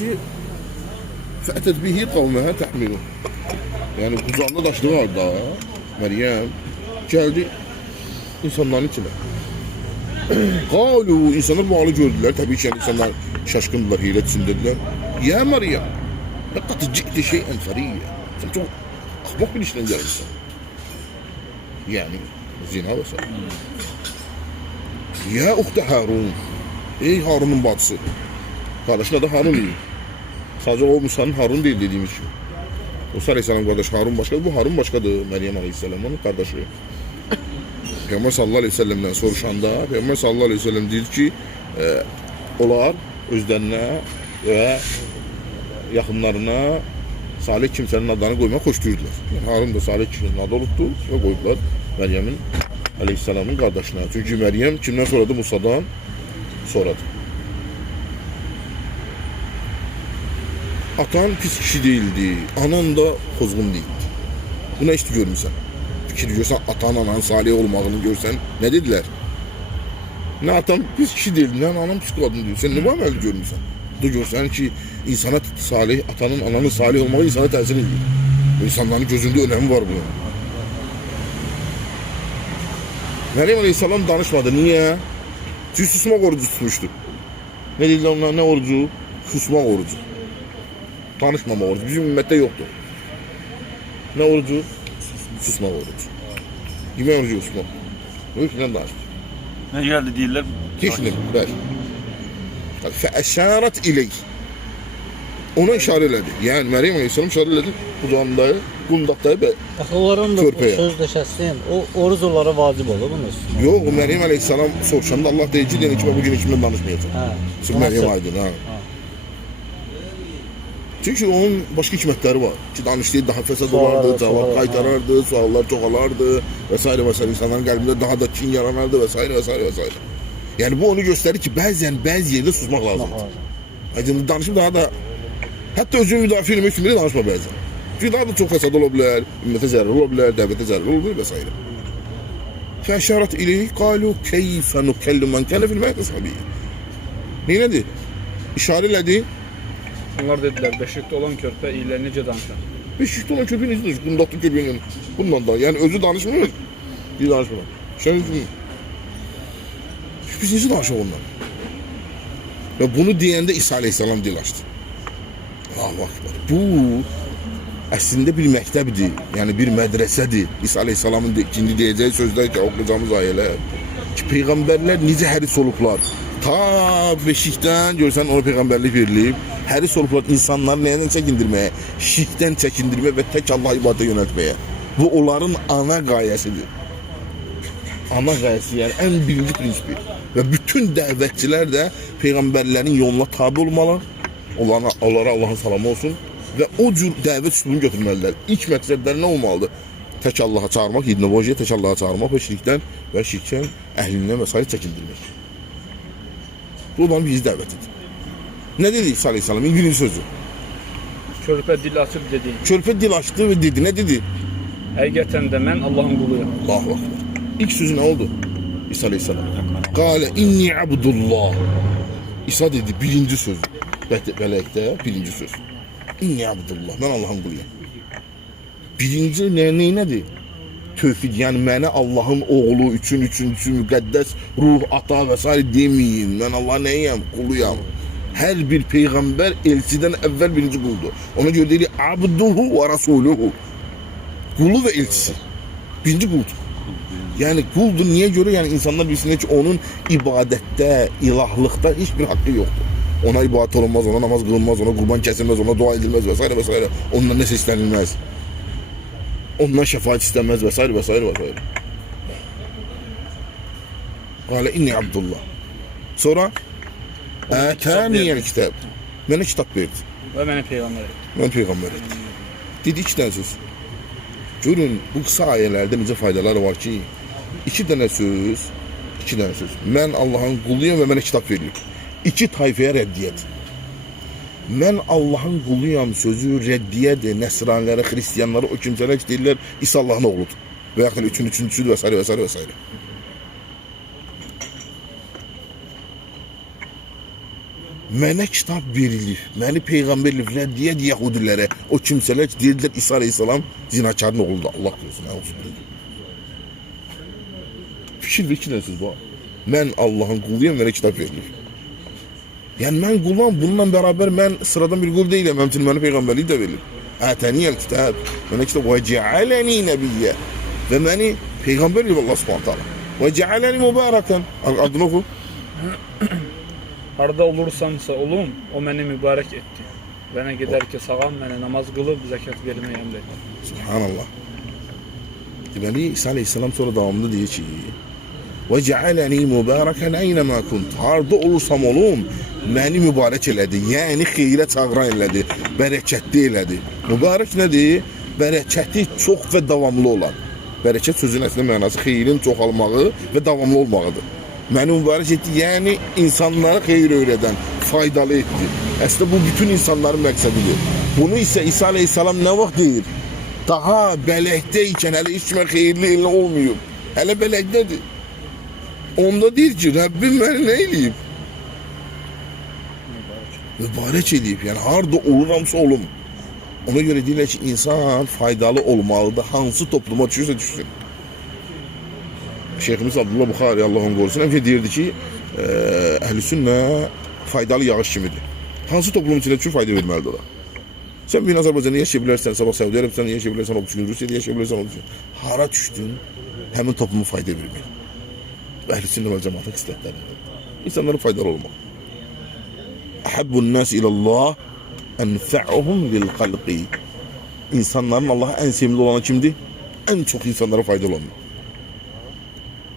ki fəətət bihi qavməhə təhmilu. Yəni qucağında daşıdığı halda Məryəm gəldi insanların içine. Qalu, insanlar bu halı gördülər. Təbii ki, insanlar şaşkındılar, hiylət içindədirlər. Ya Məryəm, həqiqət ciddi şeyən fəriyyə. Sən çox axmaq bir işdən gəlirsən. Yəni, zina və s. Ya uxtə Harun, ey Harunun bacısı. Qardaşın adı Harun deyil. Sadəcə o Musa'nın Harun deyil dediyimiz kimi. Musa Aleyhisselam qardaşı Harun başqadır, bu Harun başqadır. Məryəm Aleyhisselamın qardaşı. Peyğəmbər sallallahu aleyhi ve sellemdən soruşanda Peyğəmbər sallallahu aleyhi ve sellem deyir ki, onlar özlərinə və yaxınlarına salih kimsənin adlarını qoymaq xoşdurdular. Yəni, Harun da salih kimsənin adı olubdu və qoydular Məryəmin Aleyhisselamın qardaşına. Çünki Məryəm kimdən soradı? Musa'dan soradı. Atan pis kişi değildi, anan da pozğun değildi. Buna işte görmüşsən. Fikir görsən, atan, ananın salih olmağını görsən, nə dedilər? Nə atam pis kişi değildi, nə anam pis qadın deyil. Sən nə var məli görmüşsən? Bu da görsən ki, insana salih, atanın, ananın salih olmağı insana təsir edir. İnsanların gözündə önəmi var bunun. Məryəm Aleyhisselam danışmadı. Niye? Çünkü susmaq orucu tutmuşdu. Ne dediler onlar? Ne orucu? Susmaq orucu. Tanışmama orucu. Bizim ümmette yoktu. Ne orucu? Susmaq orucu. Yemək orucu susmaq. Bu işindən danışır. Ne geldi deyirlər? Keçdim, bəli. Fəəşarat ileyh. Ona işarə elədi. Yəni Məryəm Aleyhisselam işarə elədi. Qucağındayı, qundaqdayı və onların da körpəyə. söz deşəsin, o oruc onlara vacib olur bunun. Yox, Məryəm Aleyhisselam soruşanda Allah deyir ki, deyir ki, bugün kimdən danışmayacaq. Sırf Məryəm aydın, ha. Çünkü onun başka hikmetleri var. Ki danıştığı daha fesat olardı, cevap kaytarardı, suallar çoğalardı vesaire vesaire. İnsanların kalbinde daha da kin yaranardı vesaire vesaire vesaire. Yani bu onu gösterir ki bazı yerde susmak lazım. Yani danışım daha da hatta özünü müdafi etmek için bile danışma bazen. Çünkü daha da çok fesat olabilir, ümmete zarar olabilir, devlete zarar olabilir vesaire. Feşarat ileyhi kalu keyfe nukellu men kâne fil mehdi sabiyyye. Neyledi? İşareledi. Onlar dediler, beşikte olan körpe iyiler necə danışar? Beşikte olan köpeğin necə danışır? Qundaqlı köpeğinin. Bundan da. Yani özü danışmıyor. İyi danışmıyor. Şöyle biz necə danışır ondan? Ve bunu deyəndə İsa Aleyhisselam dil açtı. Allahu Akbar. Bu əslində bir məktəbdir. Yəni bir mədrəsədir. İsa Aleyhisselamın ikinci deyəcəyi sözlər ki, oxuyacağımız ayələr. Ki, peyğəmbərlər necə həris olublar. Ta beşikten görsən ona peyğəmbərlik verilib. Həris olublar insanları nəyədən çəkindirməyə? Şirkdən çəkindirməyə və tək Allah ibadətə yönəltməyə. Bu onların ana qayəsidir. Ana qayəsi, yəni ən birinci prinsipi. Və bütün dəvətçilər də peyğəmbərlərin yoluna tabi olmalı. Onlara Allahın salamı olsun. Və o cür dəvət üsulunu götürməlidirlər. İlk məqsədləri nə olmalıdır? Tək Allaha çağırmaq, idnovojiyə tək Allaha çağırmaq və şirkdən və şirkən əhlindən və s. çəkindirmək. Bu onların birinci dəvətidir. Ne dedi İsa Aleyhisselam'ın birinci sözü? Körpə dil açıb dedi. Körpə dil açtı ve dedi. Ne dedi? Həqiqətən də mən Allahın quluyam. Allahu Akbar. İlk sözü ne oldu? İsa Aleyhisselam. Kale inni abdullah. İsa dedi birinci sözü. Belekte birinci söz. İnni abdullah. Ben Allah'ın quluyam. Birinci nedir? Tövhid, yani mənə Allah'ın oğlu üçün müqəddəs ruh, ata və s. demeyin. Mən Allah neyim? Quluyam. Hər bir peyğəmbər elçidən əvvəl birinci quldur. Ona görə deyil, abduhu və rasuluhu. Qulu və elçisi. Birinci quldur. Yani quldur. Niyə görə? Yani insanlar bilsinlər ki, onun ibadətdə, ilahlıqda hiçbir haqqı yoxdur. Ona ibadət olunmaz, ona namaz qılınmaz, ona qurban kəsilməz, ona dua edilməz və s. və s. Ondan nəsə istənilməz. Ondan şəfaət istənməz və s. və s. və s. Qale inni abdullah. Sonra Ətəniyəl kitab. Mənə kitab verdi. Və mənə peyğəmbər etdi. Mən peyğəmbər etdi. Dedi iki dənə söz. Görün bu qısa ayələrdə necə faydaları var ki, iki dənə söz. Mən Allahın quluyam və mənə kitab veriyor. İki tayfaya rəddiyət. Mən Allahın quluyam sözü rəddiyədir. Nəsranilərə, xristiyanlara, o kimsələr ki deyirlər İsa Allahın oğludur. Və yaxud üçüncüsüdür və s. və s. və s. Mənə kitab verilir, məni peyğəmbər eləyiblər deyə Yahudilərə, o kimsələr ki, deyirlər İsa əleyhissalam zinakarın oğludur. Allah qorusun, əuzubilllah. Fikir verirsiniz bu. Mən Allahın quluyam, mənə kitab verilir. Yəni mən qulam, bununla bərabər mən sıradan bir qul deyiləm, həmçinin mənə peyğəmbərlik də verilir. Ətəniyəl kitab, mənə kitab və cealəni nəbiyyə və məni peyğəmbər eləyib Allah subhanahu taala. Və cealəni mübarəkən. Adını oxu. Harda olursansa olum, o məni mübarək etdi. Mənə gedər ki, sağam, mənə namaz qılıb, zəkat verməyi əmr etdi. Subhanallah. Deməli, İsa əleyhissalam sonra davamında deyir ki, və cealəni mübarəkən əynəmə kunt. Harda olursam olum, məni mübarək elədi. Yəni xeyrə çağıran elədi, bərəkətli elədi. Mübarək nədir? Bərəkəti çox və davamlı olan. Bərəkət sözün əslində mənası xeyrin çoxalmağı və davamlı olmağıdır. Məni mübarək etdi, yəni insanlara xeyir öyrədən, faydalı etdi. Əslində bu bütün insanların məqsədidir. Bunu isə İsa əleyhissalam nə vaxt deyir? Daha bələkdə ikən hələ heç kimə xeyirli elinə olmuyor. Hələ bələkdədir. Onda deyir ki, Rəbbim məni nə eləyib? Mübarək eləyib. Yəni harada oluramsa olum. Ona görə deyirlər ki, insan faydalı olmalıdır. Hansı topluma düşürsə düşsün. Şeyximiz Abdullah Buxari, Allah onu qorusun, həmişə deyirdi ki, əhl-i sünnə faydalı yağış kimidir. Hansı toplum içində üçün fayda verməlidir ona? Sən bir gün Azərbaycanda yaşaya bilərsən, sabah Səudi Ərəbistanında yaşaya bilərsən, o gün Rusiyada yaşaya bilərsən, o gün hara düşdün, həmin topluma fayda vermək. Əhl-i sünnə və cəmaatın xislətləridir. İnsanlara faydalı olmaq. Əhabbun nas ilallah ənfə'uhum lil xalqi. İnsanların Allaha ən sevimli olanı kimdir? Ən çox insanlara faydalı olmaq.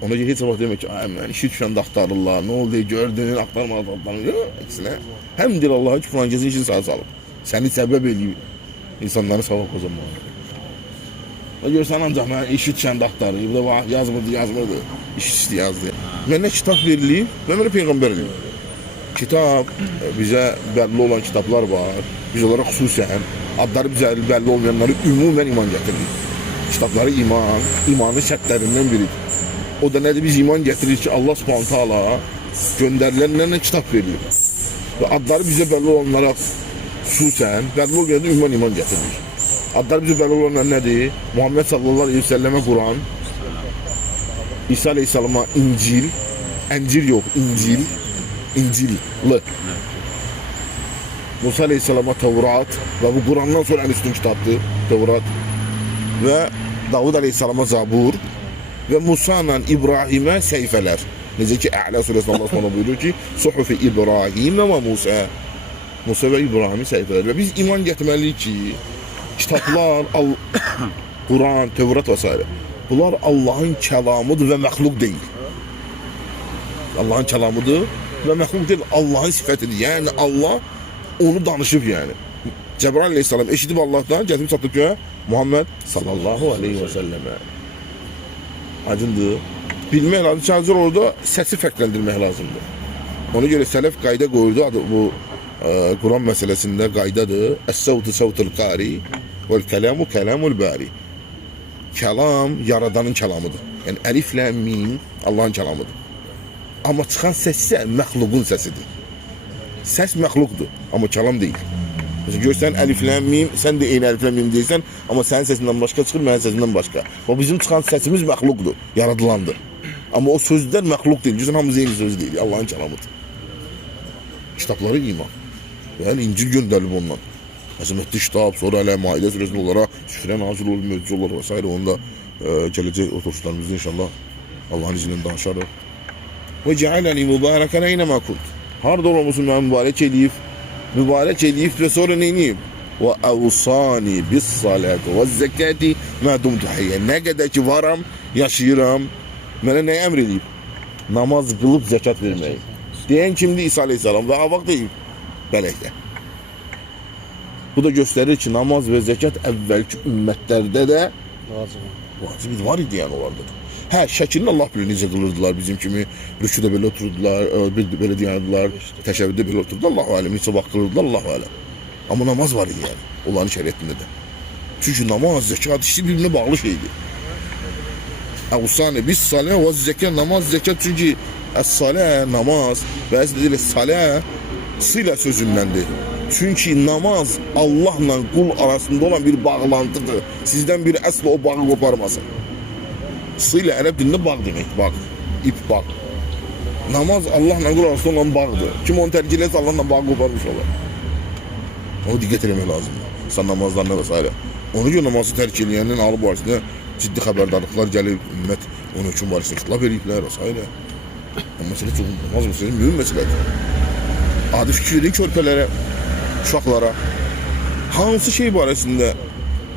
Ona görə heç vaxt demək ki, mən işi düşəndə axtarırlar, nə oldu, gördün, axtarmadı, yox, əksinə. Həm deyir Allaha ki, filan gəzin işini sağ salıb. Səni səbəb eləyib insanları savab qazanmağa. Ona görə sən ancaq mən işi düşəndə axtarır, bu da yazmırdı, iş üstü yazdı. Mənə kitab verilir və mənə peyğəmbər eləyib. Kitab, bizə bəlli olan kitablar var, biz onlara xüsusən, adları bizə bəlli olmayanları ümumən iman gətiririk. Kitabları imanın şərtlərindən biridir. O da nədir? Biz iman gətiririk ki, Allah subhanahu taala göndərilənlərlə kitab verilir. Və adları bizə bəlli olanlara xüsusən, bəlli olmayanlara ümumən iman gətiririk. Adları bizə bəlli olanlar nədir? Muhammed sallallahu aleyhi ve sellemə Quran, İsa aleyhissalama İncil, əncil yox, İncilli. Musa aleyhissalama Tevrat və bu Qurandan sonra ən üstün kitabdır, Tevrat. Və Davud aleyhissalama Zabur və Musa ilə İbrahimə səhifələr. Necə ki, Ə'la surəsində Allah subhanahu buyurur ki, Suhufi İbrahimə və Musa. Musa və İbrahimin səhifələri. Və biz iman gətirməliyik ki, kitablar, Quran, Tevrat və s. Bunlar Allahın kəlamıdır və məxluq deyil. Allahın kəlamıdır və məxluq deyil, Allahın sifətidir. Yəni Allah onu danışıb yəni. Cəbrail aleyhissalam eşidib Allahdan, gətirib çatıb ki, Muhammed sallallahu aleyhi və səlləmə. Acındır. Bilmək lazım, sadəcə orada səsi fərqləndirmək lazımdır. Ona görə sələf qayda qoyurdu, bu Quran məsələsində qaydadır. Əs-səvtu səvtul qari vəl-kəlamu kəlamul bari. Kəlam yaradanın kəlamıdır. Yəni əliflə mim Allahın kəlamıdır. Amma çıxan səs isə məxluqun səsidir. Səs məxluqdur, amma kəlam deyil. Mesela görsən əliflə mim, sən də eyni əliflə mim deyirsən, amma sənin səsindən başqa çıxır, mənim səsimdən başqa. O bizim çıxan səsimiz məxluqdur, yaradılandır. Amma o sözlər məxluq deyil, görsən hamımız eyni söz deyil, Allahın kəlamıdır. Kitabları iman. Yəni İncil göndərilib ondan. Əzəmətli kitab, sonra Ələ Maidə surəsində onlara şifrə nazil olub, möcüzə olar və s. Onu da gələcək oturuşlarımızda inşallah Allahın izniyle danışarıq. Və cealəni mübarəkən əynəmə kunt. Harada olmuşsun mənə mübarək eləyib və sonra neyniyib? Və əvsani bis salati və zəkati mə dumtu həyyə. Nə qədər ki varam, yaşayıram, mənə nə əmr eləyib? Namaz qılıb zəkat verməyi. Deyən kimdir? İsa aleyhissalam və avaq deyib. Bələkdə. Bu da göstərir ki, namaz və zəkat əvvəlki ümmətlərdə də vacib var idi yəni onlarda da. Hə, şəklini Allah bilir necə qılırdılar bizim kimi, rüküdə belə oturdular, belə deyərdiler, təşəvvüdə belə oturdular, Allah-u aləm, neçə vaxt qılırdılar, Allah-u aləm. Amma namaz var idi yəni, onların şəriətində də. Çünki namaz, zəkat işi birbirine bağlı şeydir. Əvsani, biz salə və zəkat, namaz, zəkat çünki əs-salə, namaz, bəzi də deyirlər, salə, Sıla sözündəndir. Çünki namaz Allahla qul arasında olan bir bağlantıdır. Sizdən biri əsla o bağı qoparmasın. Sıla ərəb dilində bağ demək, bağ, ip bağ. Namaz Allahla qul arasında olan bağdır. Kim onu tərk edirsə Allahla bağı qoparmış olur. Ona diqqət etmək lazımdır. Sən namazlarına və s. Ona görə namazı tərk edənin alı barəsində ciddi xəbərdarlıqlar gəlib, ümmət onun üçün barəsində xitlaf ediblər və s. O məsələ çox namaz məsələsi mühüm məsələdir. Adi fikir edin körpələrə, uşaqlara. Hansı şey barəsində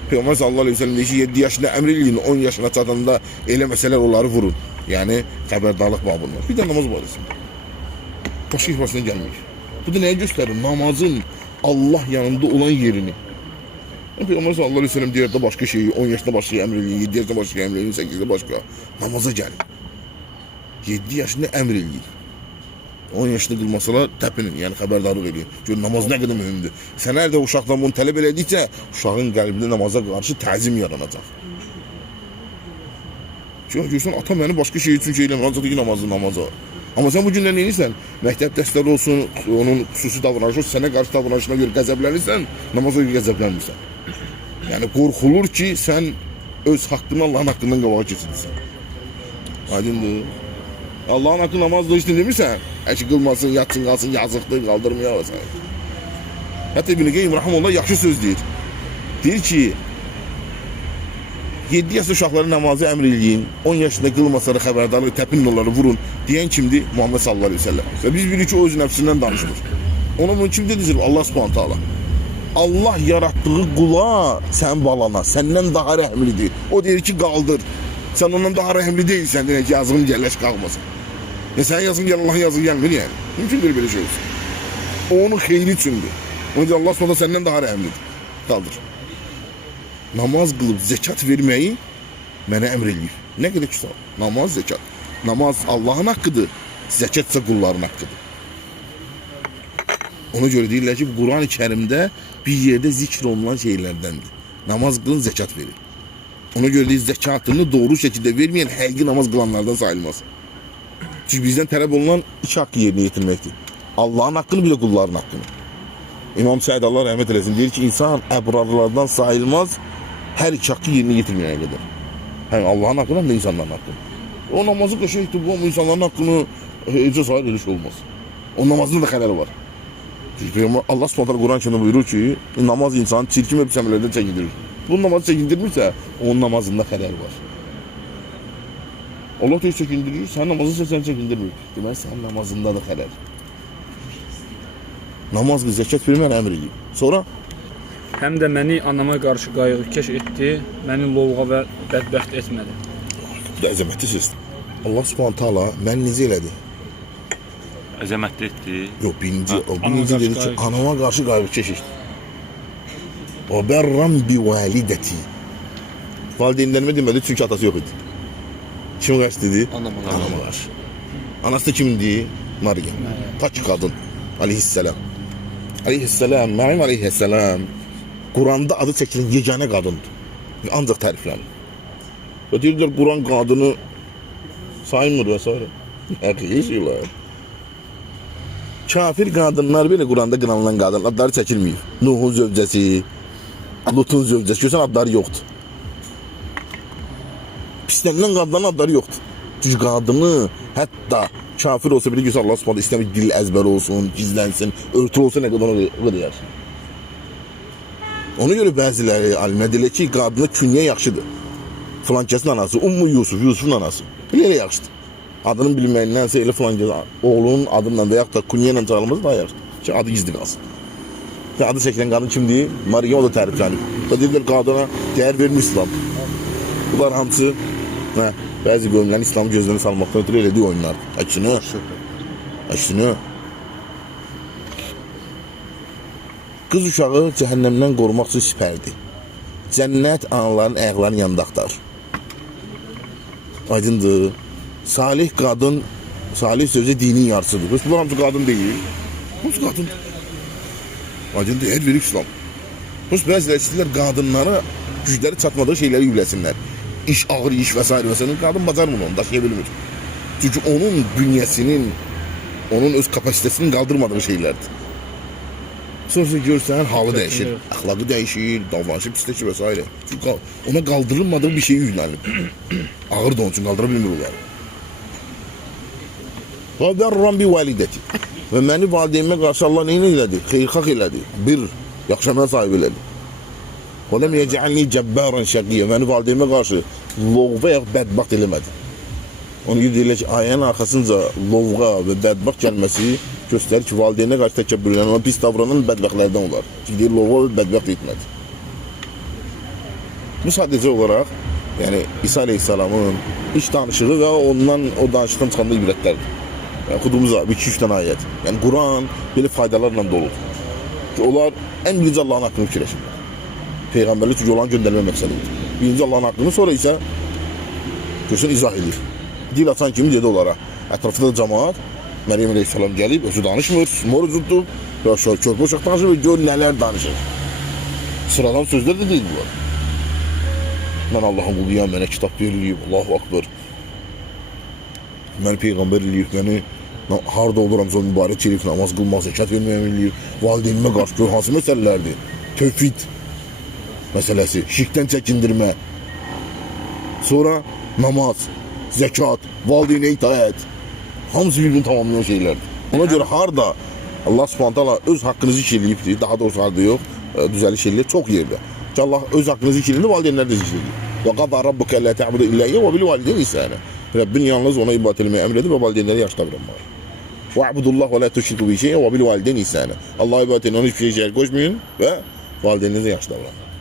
Peyğəmbər sallallahu əleyhi və səlləm deyir ki, 7 yaşında əmr eləyin, 10 yaşına çatanda elə məsələlər onları vurun. Yəni xəbərdarlıq babından. Bir də namaz barəsində. Başqa iş barəsində gəlmir. Bu da nəyə göstərir? Namazın Allah yanında olan yerini. Peyğəmbər sallallahu əleyhi və səlləm deyir də başqa şeyi, 10 yaşında başqa əmr eləyin, 7 yaşında başqa əmr eləyin, 8-də başqa. Namaza gəlin. 7 yaşında əmr eləyin. 10 yaşında qılmasalar təpinin, yəni xəbərdarlıq edin. Gör namaz nə qədər mühümdür. Sən hər də uşaqdan bunu tələb elədikcə, uşağın qəlbində namaza qarşı təzim yaranacaq. Görsən, ata məni başqa şey üçün şey eləmir, ancaq ki, namaza. Amma sən bu gündə nə edirsən? Məktəb dərsləri olsun, onun xüsusi davranışı olsun, sənə qarşı davranışına görə qəzəblənirsən, namaza görə qəzəblənmirsən. Yəni qorxulur ki, sən öz haqqını Allahın haqqından qabağa keçirsən. Aydındır. Allahın haqqı namazdır işte demirsən, əki qılmasın, yatsın, qalsın, yazıqdır, qaldırmaya alırsan. Hətta İbn Qeym Rahimullah yaxşı söz deyir. Deyir ki, 7 yaşlı uşaqları namazı əmr eləyin, 10 yaşında qılmasaları xəbərdarlığı, təpinin onları vurun deyən kimdir? Muhammed sallallahu aleyhi ve sellem. Və biz bilirik ki, o öz nəfsindən danışmır. Ona bunu kim dedir? Allah subhanahu ta'ala. Allah yaratdığı qula, sən balana, səndən daha rəhmlidir. O deyir ki, qaldır. Sən ondan daha rəhmli deyilsən, deyək ki, yazığın gəlləş qalmasın. Sən yazığın gəl, Allahın yazığı gəlmir yəni. Mümkündür belə şey olsun. O onun xeyri üçündür. Onun üçün Allah sonra səndən daha rəhmlidir. Qaldır. Namaz qılıb zəkat verməyi mənə əmr eləyir. Nə qədər ki, namaz, zəkat. Namaz Allahın haqqıdır, zəkat isə qulların haqqıdır. Ona görə deyirlər ki, Quran-ı Kərimdə bir yerdə zikr olunan şeylərdəndir. Namaz qılın, zəkat verin. Ona görə deyir, zəkatını doğru şəkildə verməyən həqiqi namaz qılanlardan sayılmaz. Çünki bizdən tələb olunan iki haqqı yerinə yetirməkdir. Allahın haqqını, bir də qulların haqqını. İmam Səid Allah rəhmət eləsin deyir ki, insan əbrarlardan sayılmaz, hər iki haqqı yerinə yetirməyənə qədər. Həm Allahın haqqını, həm də insanların haqqını. O namazı qəşəngdir, bu insanların haqqını necə sayır, elə şey olmaz. O namazında da xələri var. Çünki Allah Subhanahu Quran-Kərimdə buyurur ki, namaz insanı çirkin və pis əməllərdən çəkindirir. Bu namazı çəkindirmirsə, onun namazında xələri var. Allah da çəkindirir, sən namazı sən çəkindirmir. Deməli, sənin namazında da xələl. Namaz qıl, zəkat verməni əmr edib. Sonra? Həm də məni anama qarşı qayğıkeş etdi, məni lovğa və bədbəxt etmədi. Bu da əzəmətli sözdür. Allah Subhanahu Taala məni necə elədi? Əzəmətli etdi. Yox, birinci dedi ki, anama qarşı qayğıkeş etdi. O berram bi valideti. Valideynlərimə demədi, çünki atası yox idi. Kim qarşı dedi? Anama qarşı. Anası da kimdi? Maryam. Pak qadın. Aleyhisselam. Aleyhisselam, Məryəm aleyhisselam. Quranda adı çəkilən yeganə qadındır. Ancaq təriflənir. Və deyirlər, Quran qadını saymır və s. Həqiqi şeylər. Kafir qadınlar belə Quranda qınanılan qadın adları çəkilməyir. Nuhun zövcəsi, Lutun zövcəsi, görsən adları yoxdur. Pislənilən qadınların adları yoxdur. Çünki qadını hətta kafir olsa bile görsən Allah Subhanahu istəmir dil əzbəri olsun, gizlənsin, örtülü olsa nə qədər onu qırıyar. Ona görə bəziləri alimlər deyirlər ki, qadına künyə yaxşıdır. Filankəsin anası, Ummu Yusuf, Yusufun anası. Belə yaxşıdır. Adının bilməyindənsə elə filankəsin oğlunun adından və yaxud da künyə ilə çağırılması daha yaxşıdır. Ki adı gizli qalsın. Və adı çəkilən qadın kimdir? Maryam, o da təriflənib. Və deyirlər qadına dəyər vermir İslam. Bunlar hamısı bəzi qövmlərin İslamı gözlərini salmaqdan ötürü elədiyi oyunlar. Əksinə. Qız uşağı cəhənnəmdən qorumaq üçün sipərdir. Cənnət anaların ayaqlarının yanında axtar. Aydındır. Salih qadın, salih sözü dinin yarısıdır. Bunlar hamısı qadın deyil. Hamısı qadındır. Aydındır, hər biri İslam. Bəziləri istəyirlər qadınlara gücləri çatmadığı şeyləri yükləsinlər. İş ağır iş və s. Qadın bacarmır onu, daşıya bilmir. Çünki onun bünyəsinin, onun öz kapasitesinin qaldırmadığı şeylərdir. Sonra görsən halı dəyişir, Yox. əxlaqı dəyişir, davranışı pisləşir və s. Çünki ona qaldırılmadığı bir şey yüklənib. Ağır da onun üçün qaldıra bilmir onları. Və bərran bi validəti. Və məni valideynimə qarşı Allah nə elədi? Xeyirxah elədi. Bir, yaxşı əməl sahibi elədi. Və ləm yəcəlni cəbbəran şəqiyyə. Məni valideynimə qarşı lovğa yaxud bədbəxt eləmədi. Onu deyirlər ki, ayənin arxasınca lovğa və bədbəxt gəlməsi göstərir ki, valideynə qarşı təkəbbür edən, ona pis davranan bədbəxtlərdən olar. Çünki deyir, lovğa və bədbəxt etmədi. Bu sadəcə olaraq, yəni İsa Aleyhisselamın iş danışığı və ondan o danışıqdan çıxanda ibrətlərdir. Yəni, xudumuz var, 2-3 dənə ayət. Yəni, Quran belə faydalarla doludur. Ki, onlar ən birinci Allahın haqqını fikirləşirlər. Peyğəmbərlik çünki olan göndərmə məqsədidir. Birinci Allahın haqqını, sonra isə görsən izah edir. Dil açan kimi dedi onlara. Ətrafında da cəmaat, Məryəm Aleyhisselam gəlib, özü danışmır, mor üzüdür, körpə uşaq danışır və gör nələr danışır. Sıradan sözlər də deyil bunlar. Mən Allahın quluyam, mənə kitab veriliyib, Allahu Akbar. Məni Peyğəmbər eləyib, məni harada oluramsa mübarək eləyib, namaz qılmaq, zəkat verməyəm eləyib, valideynimə qarşı gör, hansı məsələlərdir? Tövhid məsələsi, şirkdən çəkindirmə, sonra namaz, zəkat, valideynə itaət, hamısı bir-birini tamamlayan şeylərdir. Ona görə harada Allah Subhanahu taala öz haqqını zikr eləyibdir, daha doğrusu harada yox, düzəliş eləyir çox yerdə. Ki Allah öz haqqını zikr eləyir, valideynlər də zikr eləyir. Və qada rabbuka la ta'budu illa iyyahu və bil valideyni ihsana. Rəbbin yalnız ona ibadət etməyi əmr edir və valideynləri yaxşı davranmalı. Va'budullah və la tushriku bihi şey'en və bil valideyni ihsana. Allah'a ibadət edin, ona hiçbir şey şərik qoşmayın və valideynlərə yaxşı davranın.